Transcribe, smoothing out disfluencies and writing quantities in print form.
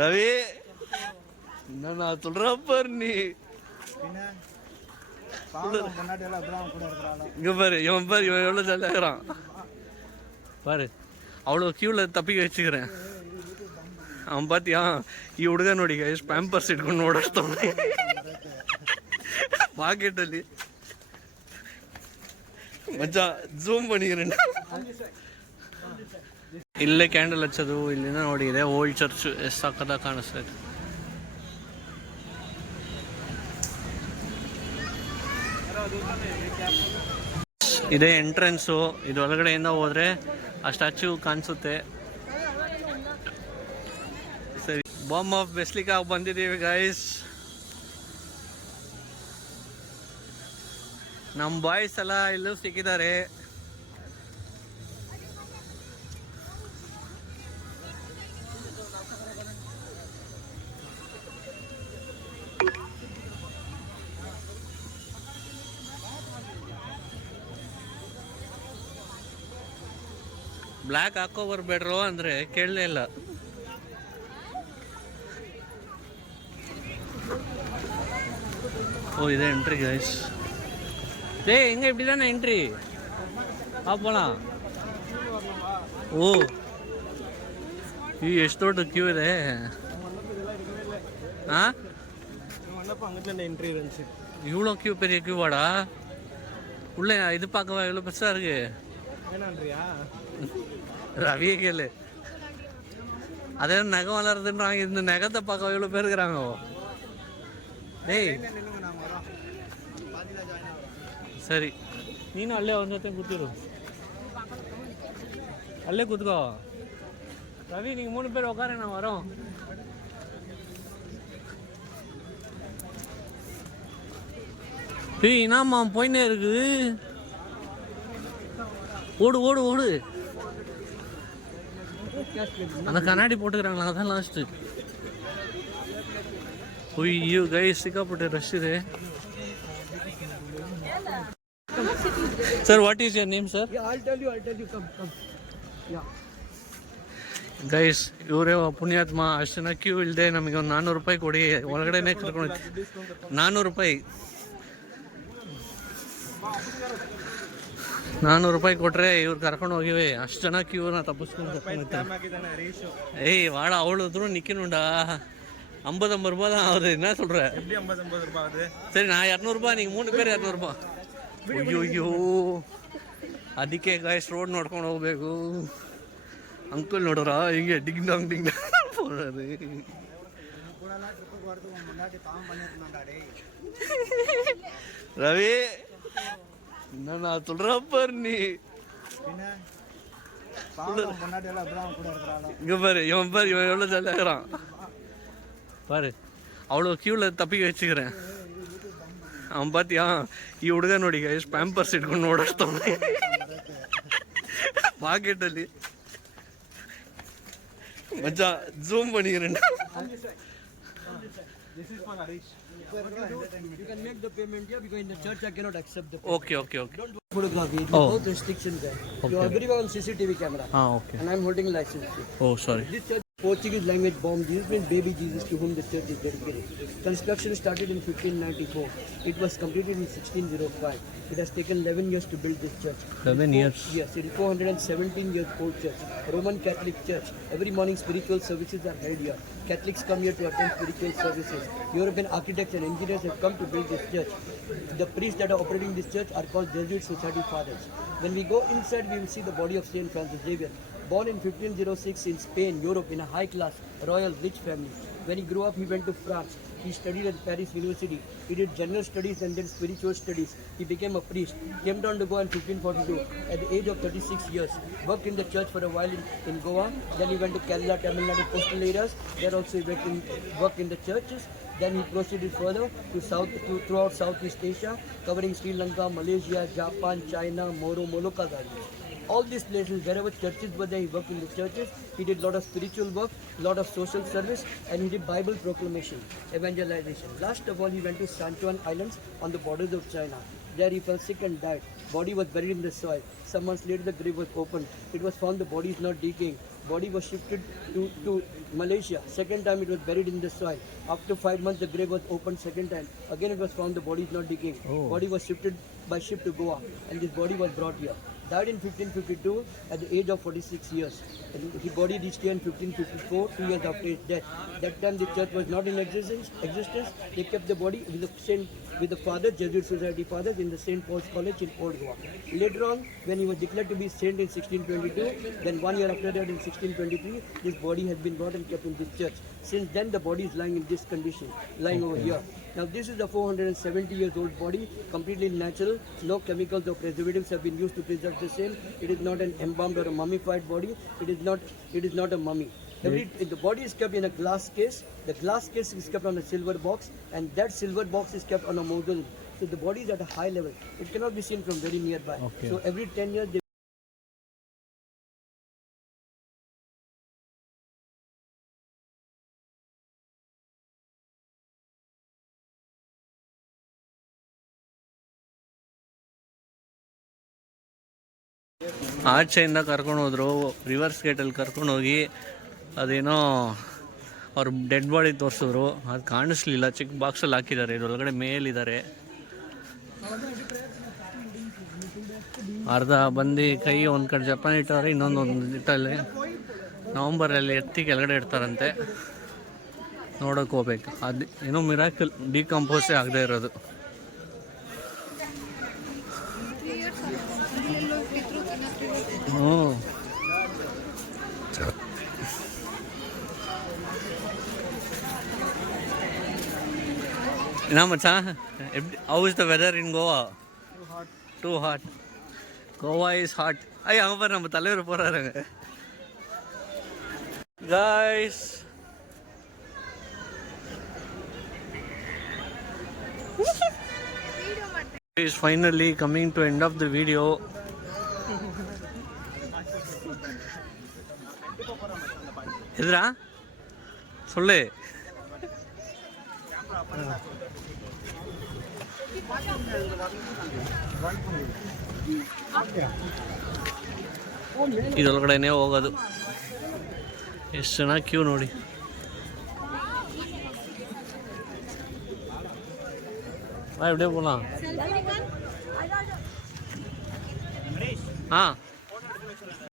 ரவி என்ன சொல்றப்ப நீ இங்க பாரு, இவன் பாரு, இவன் எவ்வளவு ஜாலியாகிறான் பாரு. அவ்வளோ ಕ್ಯೂல ತಪ್ಪಿಗೆ ಹಚ್ಚಿக்கிறேன் அவன் பாத்தியா ಈ ಹುಡುಗ ನೋಡಿ ಎಷ್ಟು ಪ್ಯಾಂಪರ್ಸ್ ಇಟ್ಕೊಂಡು ಓಡಾಡ್ತಾನೆ ಪಾಕೆಟಲ್ಲಿ. ಮಜ್ಜ ಝೂಮ್ பண்ணிக்கிறேன். ಇಲ್ಲೇ ಕ್ಯಾಂಡಲ್ ಹಚ್ಚೋದು ಇಲ್ಲಿಂದ ನೋಡಿ ಇದೆ ಓಲ್ಡ್ ಚರ್ಚ್ ಎಷ್ಟು ಸಕ್ಕತ್ತಾಗಿ ಕಾಣಿಸ್ತೈತೆ. ಇದೇ ಎಂಟ್ರೆನ್ಸು. ಇದು ಒಳಗಡೆಯಿಂದ ಹೋದ್ರೆ ಆ ಸ್ಟ್ಯಾಚ್ಯೂ ಕಾಣಿಸುತ್ತೆ. ಸರಿ, ಬಾಂಬ್ ಆಫ್ ಬೆಸ್ಲಿಕಾ ಬಂದಿದ್ದೀವಿ ಗೈಸ್. ನಮ್ಮ ಬಾಯ್ಸ್ ಎಲ್ಲ ಇಲ್ಲೂ ಸಿಕ್ಕಿದ್ದಾರೆ. ಬ್ಲ್ಯಾಕ್ ಹಾಕೋ ಬರ್ಬೇಡ್ರು ಅಂದರೆ ಕೇಳಲೇ ಇಲ್ಲ. ஓ இதே என்ட்ரி கைஸ். டேய் எங்கே இப்படி தானே என்ட்ரி போகலாம். ಓ ಈ ಎಷ್ಟು ದೊಡ್ಡ ಕ್ಯೂ ಇದೆ. ಹಾಂ என்ட்ரி இருந்துச்சு. இவ்வளோ கியூ, பெரிய கியூவாடா உள்ளே. இது பார்க்கவா இவ்வளோ பெருசாக இருக்கு. என்னன்றியா ரவியே கேளு. அதே நகம் வளருதுன்றாங்க. இந்த நகத்தை பார்க்க எவ்வளோ பேர் இருக்கிறாங்க. டேய் ಸರಿ, ನೀನು ಅಲ್ಲೇ ಒಂದು ಜೊತೆ ಕೂತಿರು. ಅಲ್ಲೇ ಕೂತ್ಕೋ ரவி. நீங்கள் 3 பேர் உட்கார, நான் வரோம். ஏய் என்னம்மா போயினே இருக்குது. ஓடு ஓடு ஓடு. அந்த கண்ணாடி போட்டுக்கிறாங்களா, அதான் லாஸ்ட்டு. ஐயோ கைஸ், சிக்காப்பட்ட ரஷ் இது. Sir, what is your name sir? I'll tell you. Come. Yeah. Guys, ಇವರೇ ಪುಣ್ಯಾತ್ಮ. ಅಷ್ಟು ಜನ ಕ್ಯೂ ಇಲ್ಲದೆ ನಮಗೆ ಒಂದು 400 ರೂಪಾಯಿ ಕೊಡಿ, ಒಳಗಡೆನೆ ಕರ್ಕೊಂಡು 400 ರೂಪಾಯಿ. 400 ರೂಪಾಯಿ ಕೊಟ್ರೆ ಇವ್ರು ಕರ್ಕೊಂಡು ಹೋಗಿವೆ. ಅಷ್ಟು ಜನ ಕ್ಯೂನ ತಪ್ಪಿಸ್ಕೊಂಡು ஏய் வாடா, அவ்வளோ தூரம் நிற்கணும்டா. 50 ரூபா தான் ஆகுது. என்ன சொல்கிற? எப்படி 50 ரூபா ஆகுது? சரி, நான் 200 ரூபா, நீங்கள் 3 பேர் 200 ರೂಪಾಯಿ. ಅಯ್ಯೋ ಅದಕ್ಕೆ ಗಾಯ್ಸ್ ರೋಡ್ ನೋಡ್ಕೊಂಡು ಹೋಗ್ಬೇಕು. ಅಂಕಲ್ ನೋಡ್ರ ಹಿಂಗೆ ಡಿಂಗ್ ಡಾಂಗ್ போடுறது. ரவி என்ன சொல்றப்ப நீ இங்க பாரு, இவன் பாரு, இவன் எவ்வளவு ஜாலியாகிறான் பாரு. அவ்வளோ ಕ್ಯೂல ತಪ್ಪಿಗೆ ಹಚ್ಚಿக்கிறேன் ಅವನ್ பாத்தியா ಈ ಹುಡುಗ ನೋಡಿ ಎಷ್ಟು ಪ್ಯಾಂಪರ್ಸ್ ಇಟ್ಕೊಂಡು ಓಡಾಡ್ತಾನೆ ಪಾಕೆಟಲ್ಲಿ. ಮಜ್ಜ ಝೂಮ್ பண்ணிக்கிறேன். This is for Harish. You can make the payment here because in the church I cannot accept the payment. Okay. Don't do photography. There are both restrictions there. You are very on CCTV camera. Okay. And I am holding license. Oh, sorry. This church Portuguese language bomb. This means baby Jesus to whom the church is dedicated. Construction started in 1594. It was completed in 1605. It has taken 11 years to build this church. 11 years? Yes, it is 417 years old church. Roman Catholic church. Every morning spiritual services are held here. Catholics come here to attend spiritual services. European architects and engineers have come to build this church. The priests that are operating this church are called Jesuit Society Fathers. When we go inside, we will see the body of Saint Francis Xavier. Born in 1506 in Spain, Europe, in a high-class, royal, rich family. When he grew up, he went to France. He studied at Paris University. He did general studies and then spiritual studies. He became a priest. Came down to Goa in 1542 at the age of 36 years. Worked in the church for a while in Goa. Then he went to Kerala, Tamil Nadu, coastal areas. There also he worked in the churches. Then he proceeded further throughout Southeast Asia, covering Sri Lanka, Malaysia, Japan, China, Moloka Islands. All these places, wherever churches were there, he worked in the churches. He did a lot of spiritual work, a lot of social service, and he did Bible proclamation, evangelization. Last of all, he went to Sichuan Islands on the borders of China. There he fell sick and died. Body was buried in the soil. Some months later, the grave was opened. It was found the body is not decaying. Body was shifted to Malaysia. Second time it was buried in the soil. After 5 months the grave was opened second time. Again it was found the body is not decaying. Body was shifted by ship to Goa and this body was brought here. Died in 1552 at the age of 46 years. And his body reached here in 1554, 2 years after his death. That time the church was not in existence. They kept the body with the fathers, Jesuit Society fathers, in the St. Paul's College in Old Goa. Later on, when he was declared to be saint in 1622, then 1 year after that in 1623, this body has been brought and kept in this church. Since then, the body is lying in this condition, lying over here. Now, this is a 470 years old body, completely natural. No chemicals or preservatives have been used to preserve the same. It is not an embalmed or a mummified body. It is not a mummy. The body is kept in a glass case. The glass case is kept on a silver box, and that silver box is kept on a mausoleum. So the body is at a high level. It cannot be seen from very nearby. Okay. So every 10 years, ಆಚೆಯಿಂದ ಕರ್ಕೊಂಡು ಹೋದ್ರು, reverse ಗೇಟಲ್ಲಿ ಕರ್ಕೊಂಡು ಹೋಗಿ ಅದೇನೋ ಅವ್ರ dead body ತೋರಿಸಿದ್ರು. ಅದು ಕಾಣಿಸ್ಲಿಲ್ಲ, ಚಿಕ್ಕ ಬಾಕ್ಸಲ್ಲಿ ಹಾಕಿದ್ದಾರೆ. ಇದರೊಳಗಡೆ ಮೇಲಿದ್ದಾರೆ. ಅರ್ಧ ಬಂದು ಕೈ ಒಂದು ಕಡೆ ಜಪಾನ್ ಇಟ್ಟವ್ರೆ, ಇನ್ನೊಂದು ಇಟ್ಟಲ್ಲಿ ನವಂಬರಲ್ಲಿ ಎತ್ತಿ ಕೆಳಗಡೆ ಇಡ್ತಾರಂತೆ. ನೋಡೋಕೆ ಹೋಗ್ಬೇಕು. ಅದು ಏನೋ ಮಿರಾಕಲ್, ಡಿಕಂಪೋಸೇ ಆಗದೆ ಇರೋದು. ಹ್ಞೂ என்ன மச்சான், எப்படி how is the weather in Goa? Too hot. Goa is hot. ஐய் அங்கே பாரு, நம்ம தலைவர் போகிறாருங்க. Guys, is finally coming to end of the video. எதுரா சொல்லு. ಇದರೊಳಗಡೆನೇ ಹೋಗೋದು. ಎಷ್ಟು ಜನ ಕ್ಯೂ ನೋಡಿ. எப்படியே போகலாம். ஆ